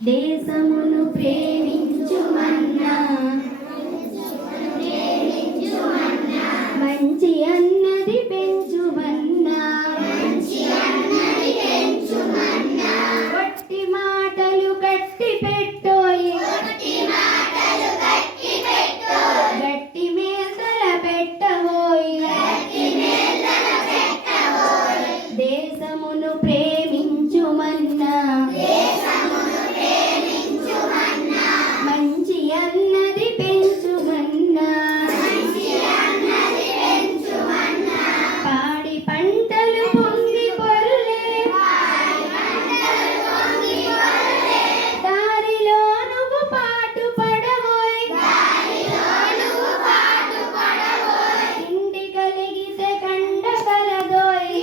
దేశమును ప్రేమించుమన్నా మంచి అన్నది పెంచుమన్నా గట్టి మాటలు కట్టి పెట్టోయి గట్టి మేతల పెట్టబోయి దేశమును ప్రేమించుమన్నా మంచి అన్నది పెంచుమన్నా పాడి పంటలు పొంగి పొరులే దారిలో నువ్వు పాటు పడబోయ్ ఇంటి కలిగితే కండ కలదోయ్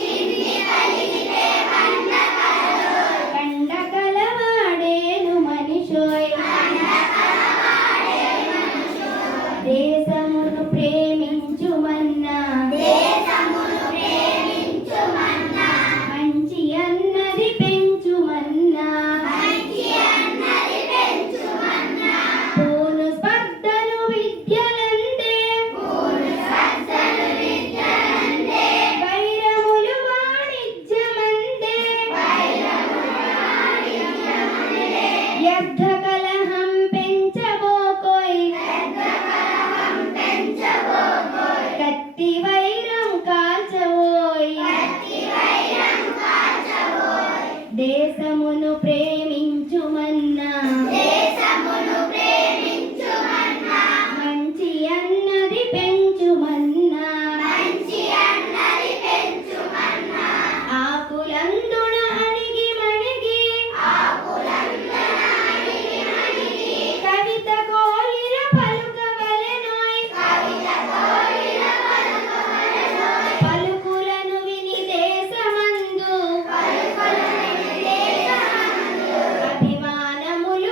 కండ కలవాడేను మనిషోయ్ దేశమును ప్రేమించుమన్నా మంచి అన్నది పెంచుమన్నా పూను స్పర్ధలు విద్యలందే వైరములు వాణిజ్యమందే వ్యర్థ కలహం పెంచబోకోయ్ కత్తి వైరం కాల్చబోయ్ దేశమును ప్రేమించుమన్నా మంచి అన్నది పెంచుమన్నా ఆకులందున అణిగి మణిగి కవిత కోయిల పలుకవలెనోయ్ పలుకులను విని దేశమందు అభిమానములు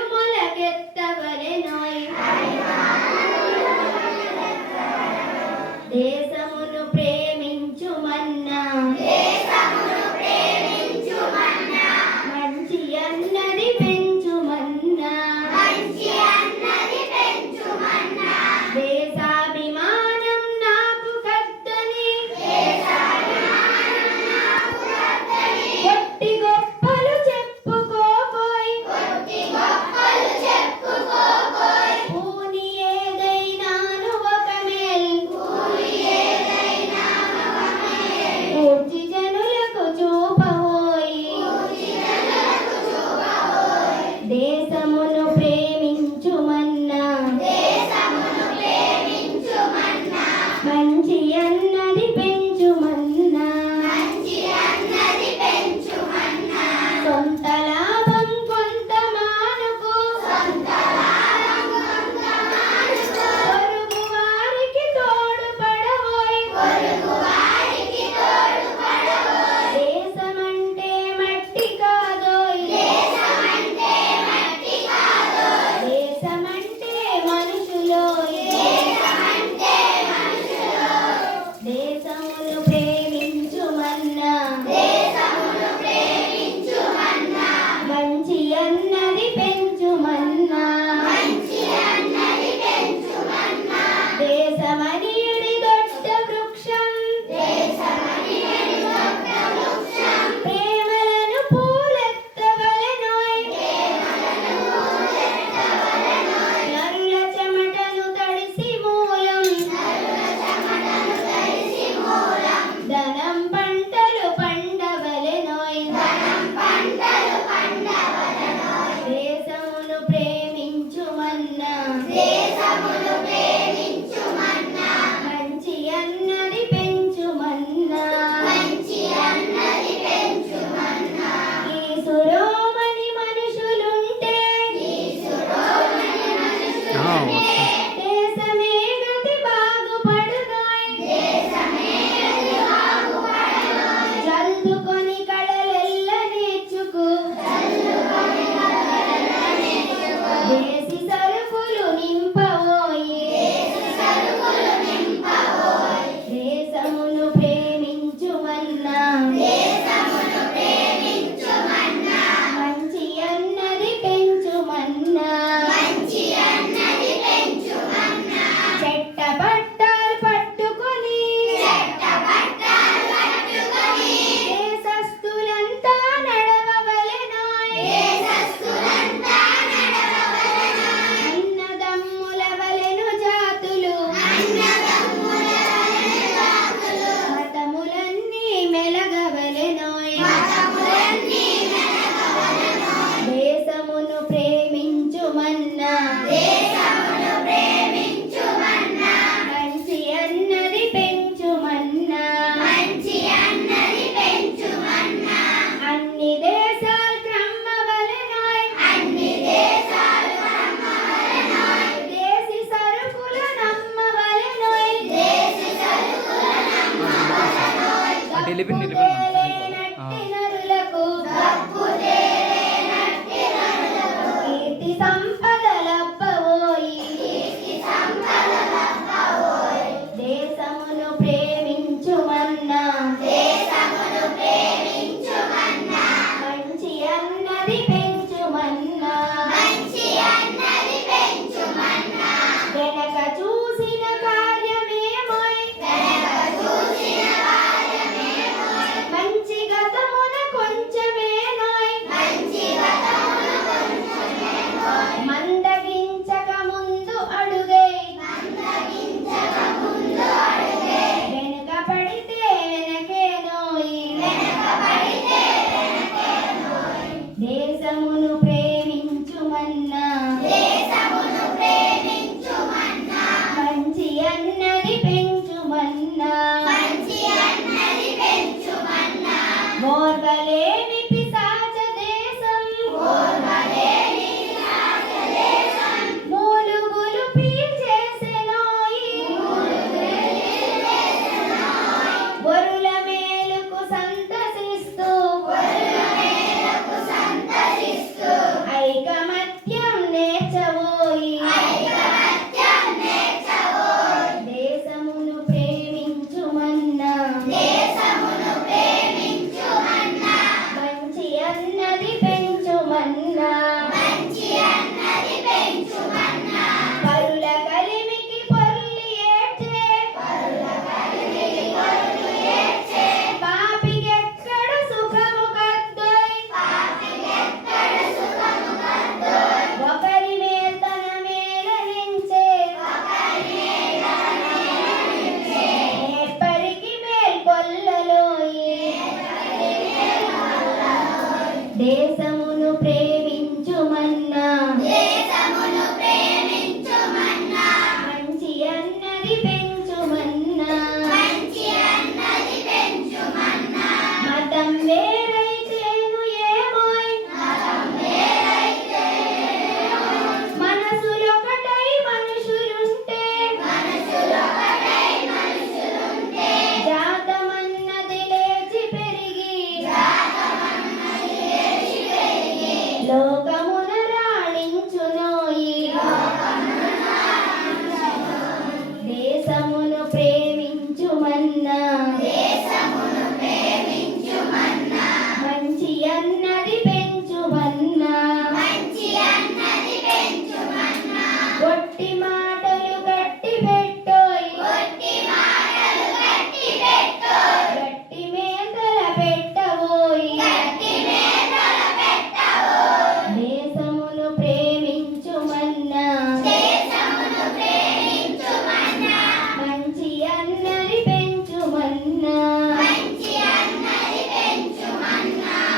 అన్నది పెంచుమన్నా వెనక చూసిన కార్యమేమోయ్ మంచి గతమున కొంచెమేనోయ్ మందగించక ముందు అడుగై వెనుక పడితే వెనకేనోయ్ దేశమును ప్రేమించుమన్నా మంచి అన్నది పెంచుమన్నా మోర్వలేని పిశాచ దేశం మూలుగులు పీల్చేసెనోయి వరుల మేలుకు సంతసిస్తూ ఐకమత్యం నేర్చవోయి దేశమును ప్రేమించుమన్నా మంచి అన్నది పెంచుమన్నా పరుల కలిమికి పొర్లి ఏడ్చే పాపికెక్కడ సుఖము కద్దోయ్ ఒకరి మేల్ తన మేలనించే నేర్పరికి మేల్ కొల్లలోయి దేశమును ప్రేమించుమన్నా మంచి అన్నది పెంచుమన్నా మతం వేరైతేను ఏమోయ్ మనసులొకటై మనుషులుంటే జాతమన్నది లేచి పెరిగి లోకమున రాణించునోయి దేశమును ప్రేమించుమన్నా మంచి అన్నది పెంచుమన్నా గొట్టి మాటలు గట్టి పెట్టోయ్ గట్టి మేతల పెట్టవోయి దేశమును ప్రేమించుమన్నా మంచి అన్నది పెంచుమన్నా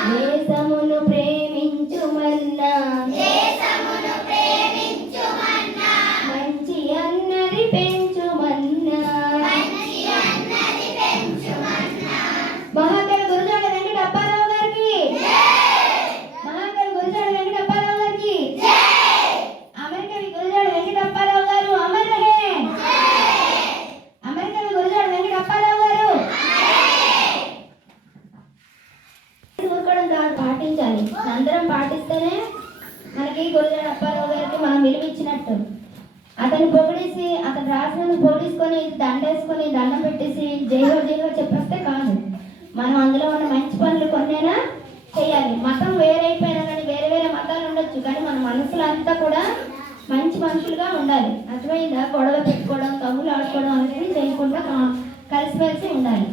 దేశమును ప్రేమించుమన్నా మంచి అన్నది పెంచుమన్నా మహాకవి గురజాడ వెంకట అప్పారావు గారికి మహాకవి గురజాడ వెంకట అప్పారావు గారికి అమెరికవి గురజాడ వెంకట అప్పారావు గారు అమర్ రహే అమెరికవి గురజాడ వెంకట అప్పారావు గారు ఊరుకోవడం కాదు పాటించాలి అందరం పాటిస్తేనే మనకి గురజాడ అప్పారావు గారికి మనం విలువ ఇచ్చినట్టు అతన్ని పొగిడేసి అతను రాసిన పొగిడేసుకొని దండేసుకొని దండం పెట్టేసి జైలో చెప్పేస్తే కాదు మనం అందులో ఉన్న మంచి పనులు కొన్నైనా చేయాలి మతం వేరైపోయినా కానీ వేరే వేరే మతాలు ఉండొచ్చు కానీ మన మనసులో అంతా కూడా మంచి మనుషులుగా ఉండాలి అర్థమైందా గొడవ పెట్టుకోవడం తమ్ములు ఆడుకోవడం అనేది చేయకుండా కలిసిమెలిసి ఉండాలి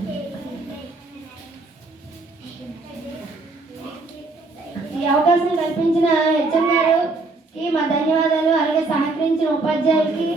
ఈ అవకాశం కల్పించిన హెచ్ఎం గారికి మా ధన్యవాదాలు అలాగే సహకరించిన ఉపాధ్యాయులకి